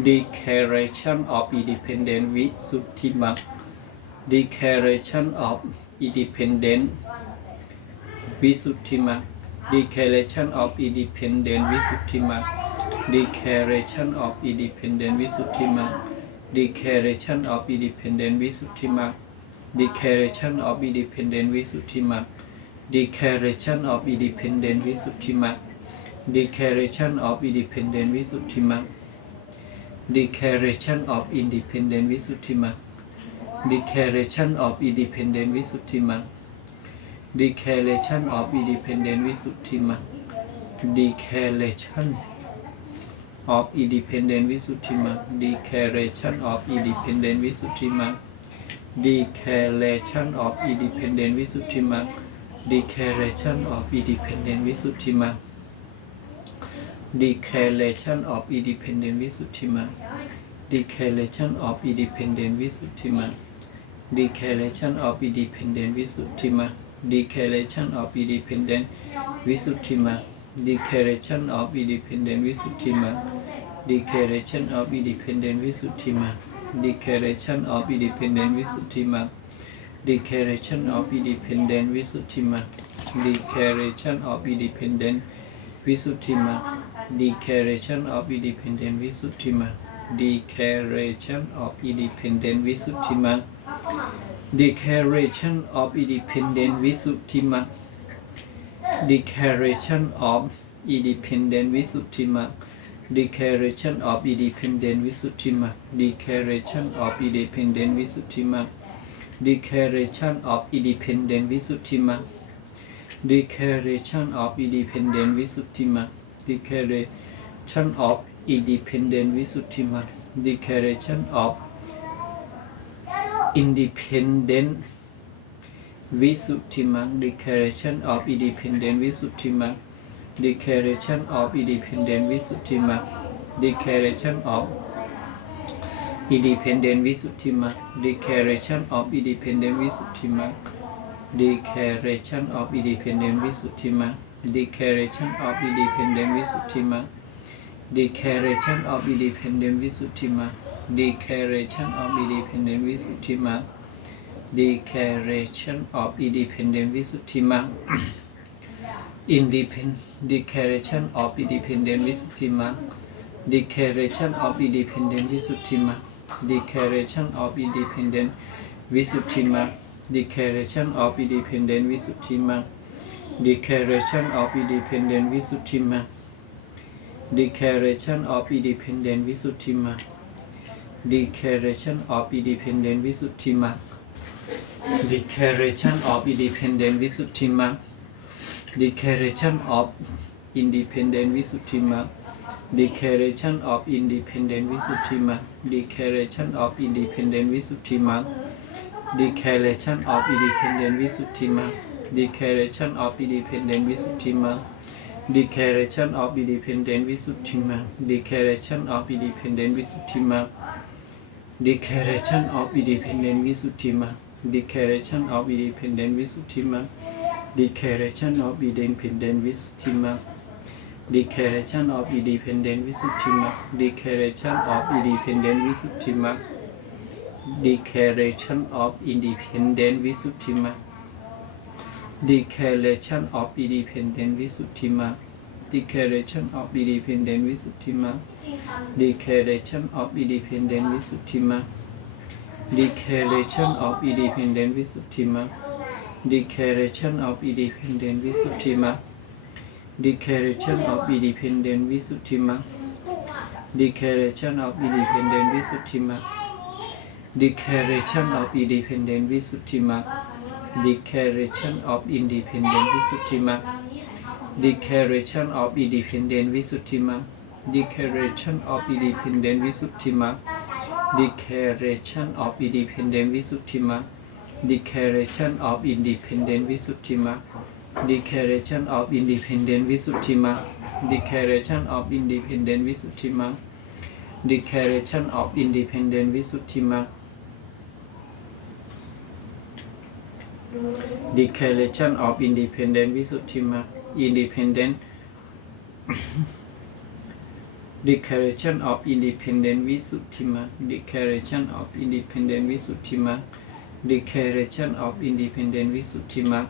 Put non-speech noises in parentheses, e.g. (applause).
Declaration of Independence with Sutima. Declaration of Independence Visuddhimagga Declaration of Independence Visuddhimagga Declaration of Independence Visuddhimagga Declaration of Independence Visuddhimagga Declaration of Independence Visuddhimagga Declaration of Independence Visuddhimagga Declaration of Independence Visuddhimagga Declaration of Independent Visuddhimagga Declaration of Independent Visuddhimagga Declaration of Independent Visuddhimagga Declaration of Independent Visuddhimagga Declaration of Independent Visuddhimagga Declaration of Independent Visuddhimagga Declaration of Independent Visuddhimagga Declaration of Independent Visuddhimagga Declaration of Independent Visuddhimagga Declaration of Independent Visuddhimagga Declaration of Independent Visuddhimagga Declaration of Independent Visuddhimagga Declaration of Independent Visuddhimagga Declaration of Independent Visuddhimagga Declaration of Independent Visuddhimagga Declaration of Independent Visuddhimagga, Declaration of Independent Visuddhimagga, Declaration of Independent Visuddhimagga, Declaration of Independent Visuddhimagga, Declaration of Independent Visuddhimagga, Declaration of Independent Visuddhimagga, Declaration of Independent Visuddhimagga, Declaration of Independent Visuddhimagga Declaration of Independence Visuddhimagga Declaration of Independence Visuddhimagga Declaration of Independence Visuddhimagga Declaration of Independence Visuddhimagga Declaration of Independence Visuddhimagga Declaration of Independence Visuddhimagga Declaration of independent Visuddhimagga Declaration of Independence Visuddhi Declaration of Independence Visuddhi Declaration of Independence Visuddhi Declaration of Independence Visuddhi Declaration of Independence Visuddhi Magg Independent Declaration of Independence Visuddhi Declaration of Independence Visuddhi Declaration of Independence Visuddhi Declaration of Independence Visuddhimagga Declaration of Independence Visuddhimagga Declaration of Independence Visuddhimagga Declaration of Independence Visuddhimagga Declaration of Independence Visuddhimagga Declaration of Independence Visuddhimagga Declaration of Independence Visuddhimagga Declaration of Independence Visuddhimagga Declaration of Independence Visuddhimagga Declaration of Independence Visuddhimagga Declaration of Independence Visuddhimagga Declaration of Independence Visuddhimagga Declaration of Independence Visuddhimagga Declaration of Independence Visuddhimagga Declaration of Independence Visuddhimagga Declaration of Independence Visuddhimagga Declaration of Independence Visuddhimagga Declaration of Independence Visuddhimagga Declaration of Independence Visuddhimagga Declaration of Independence Visuddhimagga Declaration of Independence Visuddhimagga Declaration of Independence Visuddhimagga Declaration of Independence Visuddhimagga Declaration of Independence Visuddhimagga Declaration of Independence Visuddhimagga Declaration of Independence Visuddhimagga Declaration of Independence Visuddhimagga Declaration of Independence Visuddhimagga Declaration of Independence Visuddhimagga Declaration of Independence Visuddhimagga Declaration of Independence Visuddhimagga Declaration of Independence Visuddhimagga Declaration of Independence Visuddhimagga Declaration of Independence Visuddhimagga Declaration of Independent วิสุทธิมรรค Independent Declaration (coughs) of Independence วิสุทธิมรรค Declaration of Independence วิสุทธิมรรค Declaration of Independence วิสุทธิมรรค